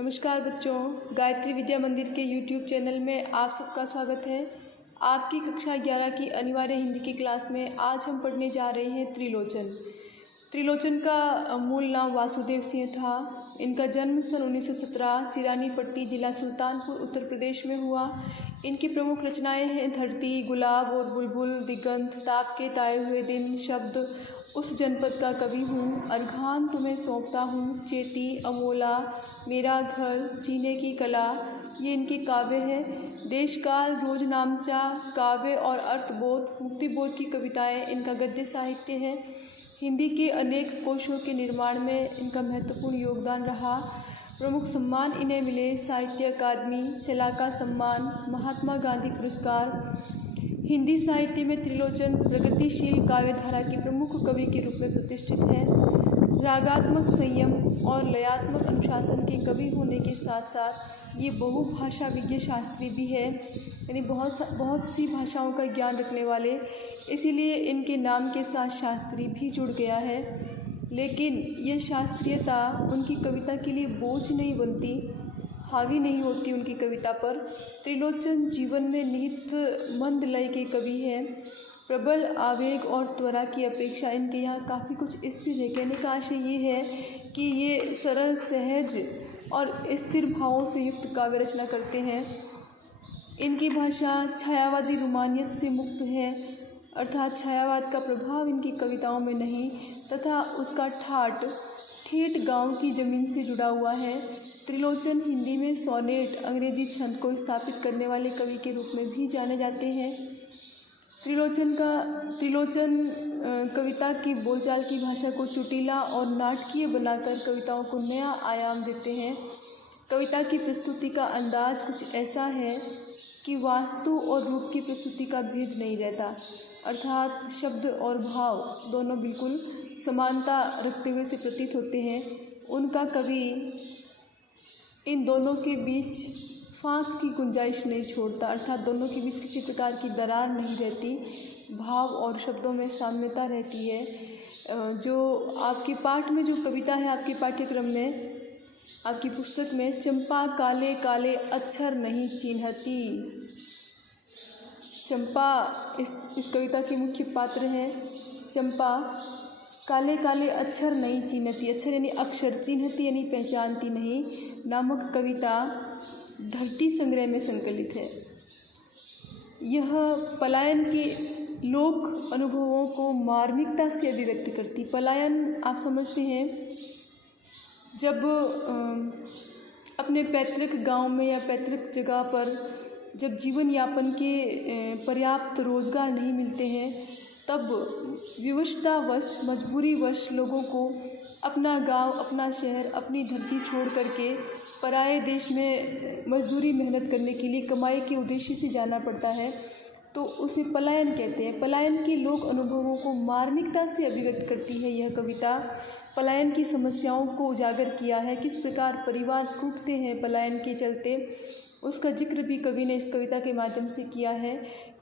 नमस्कार बच्चों, गायत्री विद्या मंदिर के YouTube चैनल में आप सबका स्वागत है। आपकी कक्षा 11 की अनिवार्य हिंदी की क्लास में आज हम पढ़ने जा रहे हैं त्रिलोचन। त्रिलोचन का मूल नाम वासुदेव सिंह था। इनका जन्म सन 1917 चिरानीपट्टी जिला सुल्तानपुर उत्तर प्रदेश में हुआ। इनकी प्रमुख रचनाएं हैं धरती, गुलाब और बुलबुल, दिगंत, ताप के ताए हुए दिन, शब्द, उस जनपद का कवि हूँ, अर्घान तुम्हें सौंपता हूँ, चेती, अमोला, मेरा घर, जीने की कला, ये इनके काव्य हैं। देशकाल, रोजनामचा, काव्य और अर्थबोध, मुक्तिबोध की कविताएं इनका गद्य साहित्य है। हिंदी के अनेक कोशों के निर्माण में इनका महत्वपूर्ण योगदान रहा। प्रमुख सम्मान इन्हें मिले साहित्य अकादमी, शलाका सम्मान, महात्मा गांधी पुरस्कार। हिंदी साहित्य में त्रिलोचन प्रगतिशील काव्यधारा के प्रमुख कवि के रूप में प्रतिष्ठित है। रागात्मक संयम और लयात्मक अनुशासन के कवि होने के साथ साथ ये बहुभाषा विज्ञ शास्त्री भी है, यानी बहुत सी भाषाओं का ज्ञान रखने वाले, इसीलिए इनके नाम के साथ शास्त्री भी जुड़ गया है। लेकिन यह शास्त्रीयता उनकी कविता के लिए बोझ नहीं बनती, हावी नहीं होती उनकी कविता पर। त्रिलोचन जीवन में निहित मंद लय के कवि हैं। प्रबल आवेग और त्वरा की अपेक्षा इनके यहाँ काफ़ी कुछ स्थिर है। कहने का आशय ये है कि ये सरल, सहज और स्थिर भावों से युक्त काव्य रचना करते हैं। इनकी भाषा छायावादी रोमानियत से मुक्त है, अर्थात छायावाद का प्रभाव इनकी कविताओं में नहीं तथा उसका ठेठ गांव की ज़मीन से जुड़ा हुआ है। त्रिलोचन हिंदी में सोनेट, अंग्रेजी छंद को स्थापित करने वाले कवि के रूप में भी जाने जाते हैं। त्रिलोचन कविता की बोलचाल की भाषा को चुटीला और नाटकीय बनाकर कविताओं को नया आयाम देते हैं। कविता की प्रस्तुति का अंदाज कुछ ऐसा है कि वास्तु और रूप की प्रस्तुति का भेद नहीं रहता, अर्थात शब्द और भाव दोनों बिल्कुल समानता रखते हुए से प्रतीत होते हैं। उनका कवि इन दोनों के बीच फाँक की गुंजाइश नहीं छोड़ता, अर्थात दोनों के बीच किसी प्रकार की दरार नहीं रहती, भाव और शब्दों में साम्यता रहती है। जो आपके पाठ में जो कविता है, आपके पाठ्यक्रम में, आपकी पुस्तक में, चंपा काले काले अक्षर नहीं चिन्हती। चंपा इस कविता के मुख्य पात्र हैं। चंपा काले काले अक्षर नहीं चिन्हती, अक्षर यानी अक्षर, चिन्हती यानी पहचानती नहीं, नामक कविता धरती संग्रह में संकलित है। यह पलायन के लोक अनुभवों को मार्मिकता से अभिव्यक्त करती। पलायन आप समझते हैं, जब अपने पैतृक गांव में या पैतृक जगह पर जब जीवन यापन के पर्याप्त रोजगार नहीं मिलते हैं, तब विवशतावश, मजबूरीवश लोगों को अपना गांव, अपना शहर, अपनी धरती छोड़ करके पराए देश में मजदूरी मेहनत करने के लिए कमाई के उद्देश्य से जाना पड़ता है, तो उसे पलायन कहते हैं। पलायन के लोक अनुभवों को मार्मिकता से अभिव्यक्त करती है यह कविता। पलायन की समस्याओं को उजागर किया है, किस प्रकार परिवार टूटते हैं पलायन के चलते, उसका जिक्र भी कवि ने इस कविता के माध्यम से किया है।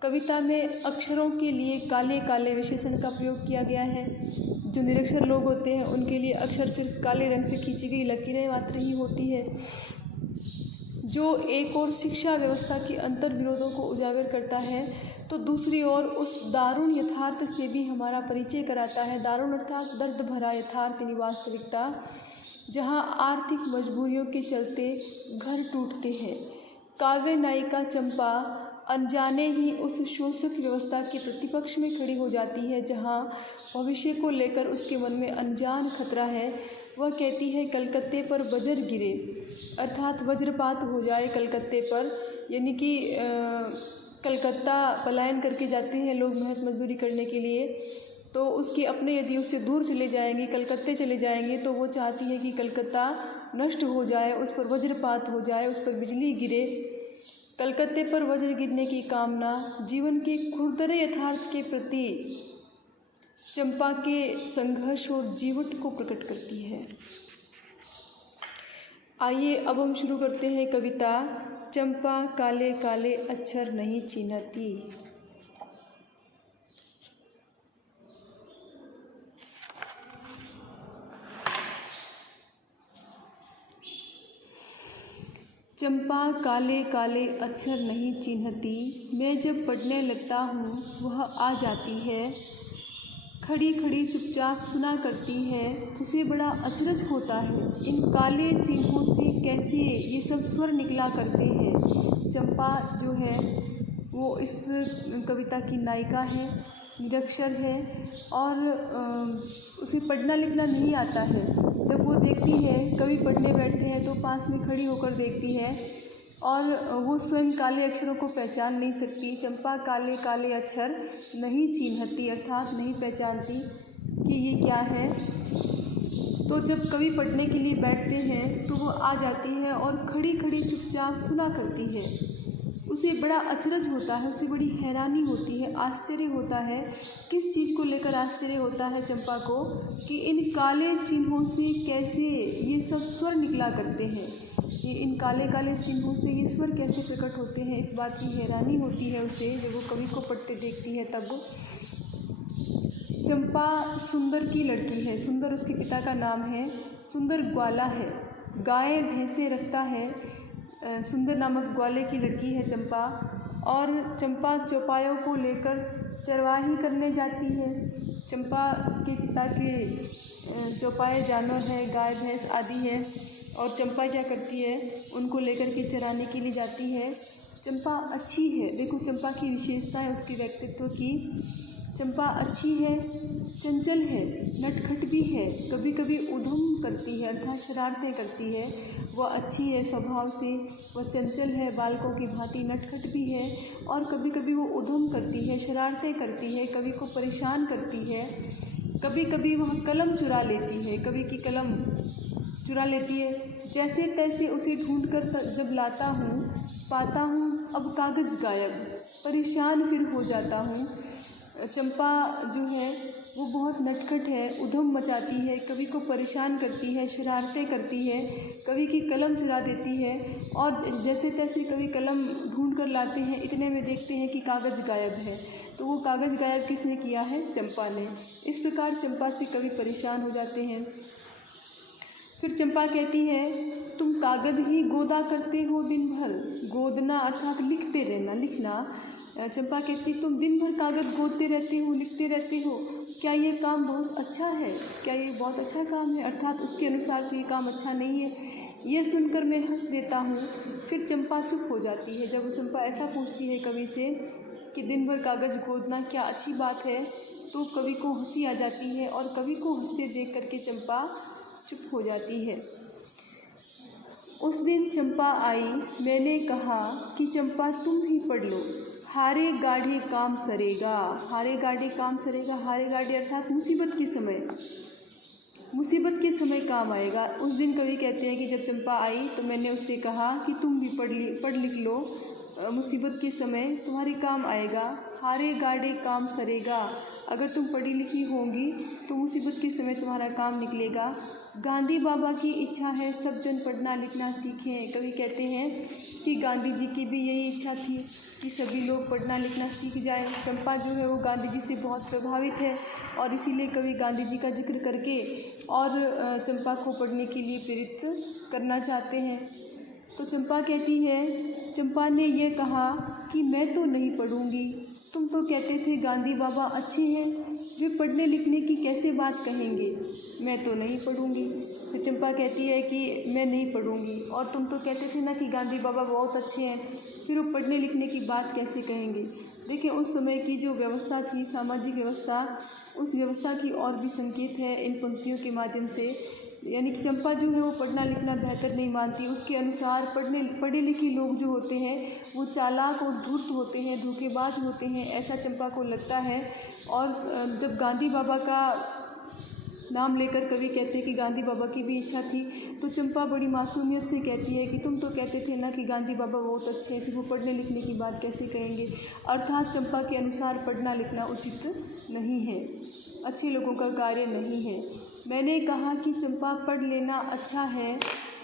कविता में अक्षरों के लिए काले काले विशेषण का प्रयोग किया गया है। जो निरक्षर लोग होते हैं उनके लिए अक्षर सिर्फ काले रंग से खींची गई लकीरें मात्र ही होती है। जो एक और शिक्षा व्यवस्था के अंतर विरोधों को उजागर करता है, तो दूसरी ओर उस दारुण यथार्थ से भी हमारा परिचय कराता है। दारुण अर्थात दर्द भरा यथार्थ यानी वास्तविकता, जहाँ आर्थिक मजबूरियों के चलते घर टूटते हैं। काव्य नायिका चंपा अनजाने ही उस शोषक व्यवस्था के प्रतिपक्ष में खड़ी हो जाती है, जहाँ भविष्य को लेकर उसके मन में अनजान खतरा है। वह कहती है कलकत्ते पर वज्र गिरे, अर्थात वज्रपात हो जाए कलकत्ते पर, यानी कि कलकत्ता पलायन करके जाते हैं लोग मेहनत मजदूरी करने के लिए, तो उसके अपने यदि उससे दूर चले जाएंगे, कलकत्ते चले जाएंगे, तो वो चाहती है कि कलकत्ता नष्ट हो जाए, उस पर वज्रपात हो जाए, उस पर बिजली गिरे। कलकत्ते पर वज्र गिरने की कामना जीवन के खुरदरे यथार्थ के प्रति चंपा के संघर्ष और जीवट को प्रकट करती है। आइए अब हम शुरू करते हैं कविता चंपा काले काले अक्षर नहीं चिन्हती। चंपा काले काले अक्षर नहीं चिन्हती, मैं जब पढ़ने लगता हूँ वह आ जाती है। खड़ी खड़ी चुपचाप सुना करती है, उसे बड़ा अचरज होता है, इन काले चिन्हों से कैसे ये सब स्वर निकला करते हैं। चंपा जो है वो इस कविता की नायिका है, निरक्षर है और उसे पढ़ना लिखना नहीं आता है। जब वो देखती है कवि पढ़ने बैठते हैं तो पास में खड़ी होकर देखती है और वो स्वयं काले अक्षरों को पहचान नहीं सकती। चंपा काले काले अक्षर नहीं चिन्हती, अर्थात नहीं पहचानती कि ये क्या है। तो जब कवि पढ़ने के लिए बैठते हैं तो वो आ जाती है और खड़ी खड़ी चुपचाप सुना करती है। उसे बड़ा अचरज होता है, उसे बड़ी हैरानी होती है, आश्चर्य होता है। किस चीज़ को लेकर आश्चर्य होता है चंपा को कि इन काले चिन्हों से कैसे ये सब स्वर निकला करते हैं, ये इन काले काले चिन्हों से ये स्वर कैसे प्रकट होते हैं, इस बात की हैरानी होती है उसे जब वो कवि को पढ़ते देखती है। तब चंपा सुंदर की लड़की है, सुंदर उसके पिता का नाम है, सुंदर ग्वाला है, गाय भैंसे रखता है। सुंदर नामक ग्वाले की लड़की है चंपा और चंपा चौपायों को लेकर चरवाही करने जाती है। चंपा के पिता के चौपाए जानवर हैं, गाय भैंस आदि है और चंपा क्या करती है, उनको लेकर के चराने के लिए जाती है। चंपा अच्छी है, देखो चंपा की विशेषता है उसके व्यक्तित्व की। चंपा अच्छी है, चंचल है, नटखट भी है, कभी कभी उधम करती है अर्थात शरारतें करती है। वह अच्छी है स्वभाव से, वह चंचल है, बालकों की भांति नटखट भी है और कभी कभी वो उधम करती है, शरारतें करती है, कवि को परेशान करती है। कभी कभी वह कलम चुरा लेती है, कवि की कलम चुरा लेती है। जैसे तैसे उसे ढूंढकर जब लाता हूँ पाता हूँ अब कागज़ गायब, परेशान फिर हो जाता हूँ। चंपा जो है वो बहुत नटखट है, उधम मचाती है, कवि को परेशान करती है, शरारतें करती है, कवि की कलम चुरा देती है और जैसे तैसे कवि कलम ढूंढ कर लाते हैं, इतने में देखते हैं कि कागज़ गायब है। तो वो कागज़ गायब किसने किया है? चंपा ने। इस प्रकार चंपा से कवि परेशान हो जाते हैं। फिर चंपा कहती है, तुम कागज़ ही गोदा करते हो दिन भर। गोदना अर्थात लिखते रहना, लिखना। चंपा कहती, तुम दिन भर कागज़ गोदते रहते हो, लिखते रहते हो, क्या ये काम बहुत अच्छा है? क्या ये बहुत अच्छा काम है? अर्थात उसके अनुसार तो ये काम अच्छा नहीं है। ये सुनकर मैं हंस देता हूँ। फिर चंपा चुप हो जाती है। जब चंपा ऐसा पूछती है कवि से कि दिन भर कागज़ गोदना क्या अच्छी बात है, तो कवि को हंसी आ जाती है और कवि को हंसते देख करके चंपा चुप हो जाती है। उस दिन चंपा आई, मैंने कहा कि चंपा तुम ही पढ़ लो, हारे गाढ़े काम सरेगा। हारे गाढ़े काम सरेगा, हारे गाढ़े अर्थात मुसीबत के समय, मुसीबत के समय काम आएगा। उस दिन कवि कहते हैं कि जब चंपा आई तो मैंने उससे कहा कि तुम भी पढ़ लिख लो, मुसीबत के समय तुम्हारे काम आएगा। हारे गाढ़े काम सरेगा, अगर तुम पढ़ी लिखी होंगी तो मुसीबत के समय तुम्हारा काम निकलेगा। गांधी बाबा की इच्छा है सब जन पढ़ना लिखना सीखें। कवि कहते हैं कि गांधी जी की भी यही इच्छा थी कि सभी लोग पढ़ना लिखना सीख जाए। चंपा जो है वो गांधी जी से बहुत प्रभावित है और इसीलिए कवि गांधी जी का जिक्र करके और चंपा को पढ़ने के लिए प्रेरित करना चाहते हैं। तो चंपा कहती है, चंपा ने यह कहा कि मैं तो नहीं पढ़ूंगी, तुम तो कहते थे गांधी बाबा अच्छे हैं, वे पढ़ने लिखने की कैसे बात कहेंगे, मैं तो नहीं पढ़ूंगी। तो चंपा कहती है कि मैं नहीं पढ़ूंगी और तुम तो कहते थे ना कि गांधी बाबा बहुत अच्छे हैं, फिर वो पढ़ने लिखने की बात कैसे कहेंगे। देखिए उस समय की जो व्यवस्था थी, सामाजिक व्यवस्था, उस व्यवस्था की और भी संकेत है इन पंक्तियों के माध्यम से। यानी कि चंपा जो है वो पढ़ना लिखना बेहतर नहीं मानती। उसके अनुसार पढ़े लिखे लोग जो होते हैं वो चालाक और धूर्त होते हैं, धोखेबाज होते हैं, ऐसा चंपा को लगता है। और जब गांधी बाबा का नाम लेकर कवि कहते हैं कि गांधी बाबा की भी इच्छा थी, तो चंपा बड़ी मासूमियत से कहती है कि तुम तो कहते थे ना कि गांधी बाबा बहुत अच्छे हैं, फिर वो पढ़ने लिखने की बात कैसे कहेंगे। अर्थात चंपा के अनुसार पढ़ना लिखना उचित नहीं है, अच्छे लोगों का कार्य नहीं है। मैंने कहा कि चंपा पढ़ लेना अच्छा है,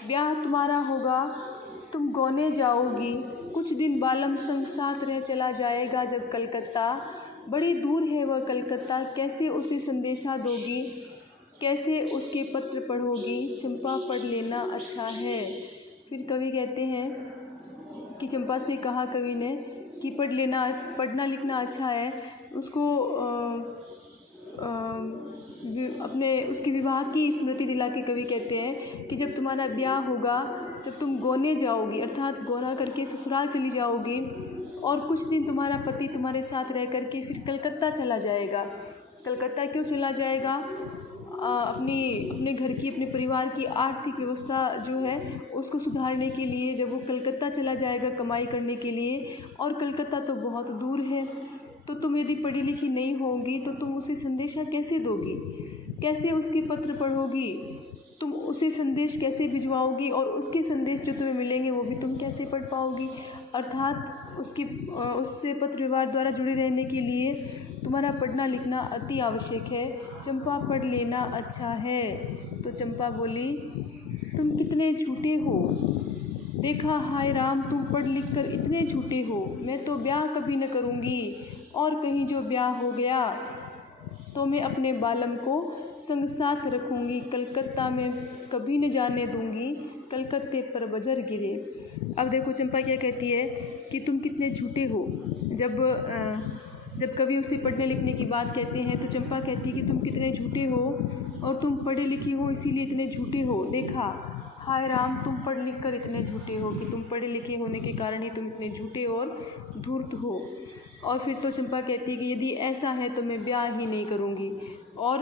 ब्याह तुम्हारा होगा, तुम गौने जाओगी, कुछ दिन बालम संग साथ रह चला जाएगा जब कलकत्ता, बड़ी दूर है वह कलकत्ता, कैसे उसे संदेशा दोगी, कैसे उसके पत्र पढ़ोगी, चंपा पढ़ लेना अच्छा है। फिर कवि कहते हैं कि चंपा से कहा कवि ने कि पढ़ना लिखना अच्छा है। उसको अपने उसके विवाह की स्मृति दिला के कवि कहते हैं कि जब तुम्हारा ब्याह होगा, जब तुम गोने जाओगी, अर्थात गोना करके ससुराल चली जाओगी, और कुछ दिन तुम्हारा पति तुम्हारे साथ रह करके फिर कलकत्ता चला जाएगा। कलकत्ता क्यों चला जाएगा? अपने घर की, अपने परिवार की आर्थिक व्यवस्था जो है उसको सुधारने के लिए जब वो कलकत्ता चला जाएगा कमाई करने के लिए, और कलकत्ता तो बहुत दूर है। तो तुम यदि पढ़ी लिखी नहीं होगी तो तुम उसे संदेशा कैसे दोगी, कैसे उसके पत्र पढ़ोगी, तुम उसे संदेश कैसे भिजवाओगी, और उसके संदेश जो तुम्हें मिलेंगे वो भी तुम कैसे पढ़ पाओगी। अर्थात उससे पत्र व्यवहार द्वारा जुड़े रहने के लिए तुम्हारा पढ़ना लिखना अति आवश्यक है। चंपा पढ़ लेना अच्छा है। तो चंपा बोली, तुम कितने झूठे हो, देखा हाय राम, तुम पढ़ लिख कर इतने झूठे हो। मैं तो ब्याह कभी न करूँगी, और कहीं जो ब्याह हो गया तो मैं अपने बालम को संग साथ रखूँगी, कलकत्ता में कभी न जाने दूँगी, कलकत्ते पर बजर गिरे। अब देखो चंपा क्या कहती है कि तुम कितने झूठे हो। जब कभी उसे पढ़ने लिखने की बात कहते हैं तो चंपा कहती है कि तुम कितने झूठे हो, और तुम पढ़े लिखे हो इसीलिए इतने झूठे हो। देखा हाय राम, तुम पढ़ लिख कर इतने झूठे हो कि तुम पढ़े लिखे होने के कारण ही तुम इतने झूठे और धूर्त हो। और फिर तो चंपा कहती है कि यदि ऐसा है तो मैं ब्याह ही नहीं करूँगी, और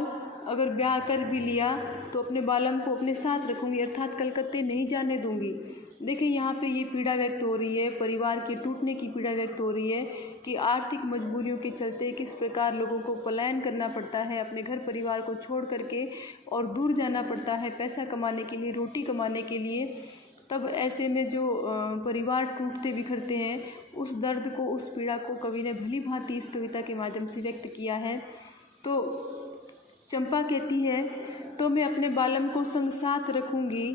अगर ब्याह कर भी लिया तो अपने बालम को अपने साथ रखूँगी, अर्थात कलकत्ते नहीं जाने दूँगी। देखिए यहाँ पे ये पीड़ा व्यक्त हो रही है, परिवार के टूटने की पीड़ा व्यक्त हो रही है कि आर्थिक मजबूरियों के चलते किस प्रकार लोगों को पलायन करना पड़ता है, अपने घर परिवार को छोड़ करके और दूर जाना पड़ता है पैसा कमाने के लिए, रोटी कमाने के लिए। तब ऐसे में जो परिवार टूटते बिखरते हैं, उस दर्द को, उस पीड़ा को कवि ने भली भांति इस कविता के माध्यम से व्यक्त किया है। तो चंपा कहती है, तो मैं अपने बालम को संग साथ रखूँगी,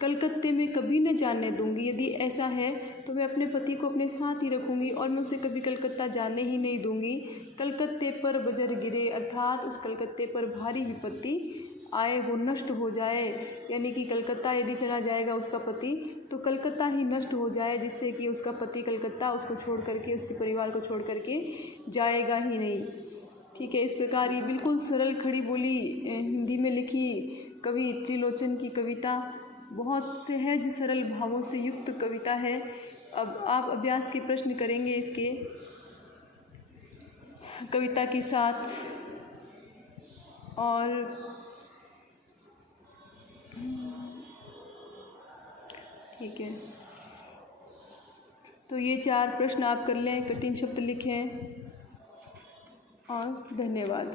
कलकत्ते में कभी न जाने दूँगी। यदि ऐसा है तो मैं अपने पति को अपने साथ ही रखूँगी और मैं उसे कभी कलकत्ता जाने ही नहीं दूँगी। कलकत्ते पर बजर गिरे, अर्थात उस कलकत्ते पर भारी विपत्ति आए, वो नष्ट हो जाए, यानी कि कलकत्ता यदि चला जाएगा उसका पति तो कलकत्ता ही नष्ट हो जाए, जिससे कि उसका पति कलकत्ता उसको छोड़ करके, उसके परिवार को छोड़ करके जाएगा ही नहीं। ठीक है, इस प्रकार ये बिल्कुल सरल खड़ी बोली हिंदी में लिखी कवि त्रिलोचन की कविता बहुत सहज सरल भावों से युक्त कविता है। अब आप अभ्यास के प्रश्न करेंगे इसके कविता के साथ, और ठीक है, तो ये 4 प्रश्न आप कर लें, कठिन शब्द लिखें, और धन्यवाद।